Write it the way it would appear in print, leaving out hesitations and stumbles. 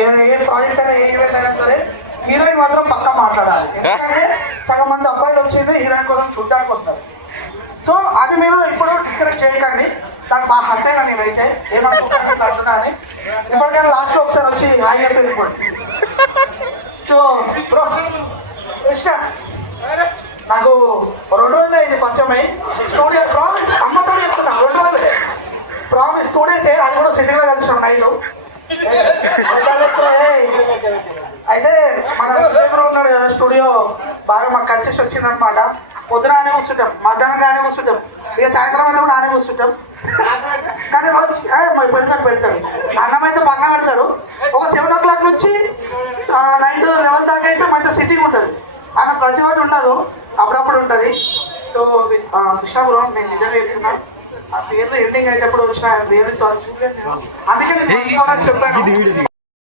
ఏ project అయినా ఏ event అయినా సరే హీరోయిన్ మాత్రం పక్కా మాట్లాడాలి. ఎందుకంటే సగం మంది అబ్బాయిలు వచ్చేది హీరోయిన్ కోసం చూడడానికి వస్తారు. సో అది మీరు ఇప్పుడు డిస్కరేజ్ చేయకండి. దానికి బాగా హట్ అయినా నేనైతే ఏమనుకుంటున్నా అంటున్నా అని. ఇప్పటికైనా లాస్ట్లో ఒకసారి వచ్చి హాయిగా వెళ్ళిపోండి. సో బ్రో కృష్ణ నాకు 2 రోజులే ఇది కొంచెమై స్టూడియో ప్రామిస్ అమ్మతో చెప్తున్నా 2 రోజులే ప్రామిస్ 2 days అది కూడా సిటీలో కలిసినాం నైట్. అయితే మన విజయపురం ఉన్నాడు కదా స్టూడియో బాగా మాకు కలిసి వచ్చిందనమాట. పొద్దున ఆనే కూర్చుంటాం, మధ్యాహ్నం ఆనే కూర్చుంటాం, ఇక సాయంత్రం అయితే కూడా ఆనే కూర్చుంటాం. కానీ రోజు పెడతాడు అన్నం అయితే పక్కన పెడతాడు. ఒక 7 o'clock నుంచి నైట్ 11 దాకా అయితే మంచి సిట్టింగ్ ఉంటుంది. ఆయన ప్రతిరోజు ఉండదు, అప్పుడప్పుడు ఉంటుంది. సో కృష్ణాపురం నేను నిజంగా చెప్తున్నాను, ఆ పేర్లు ఎండింగ్ అయ్యేటప్పుడు వచ్చిన రియల్లీ సారీ చూడలేదు, అందుకే నేను చెప్పాను.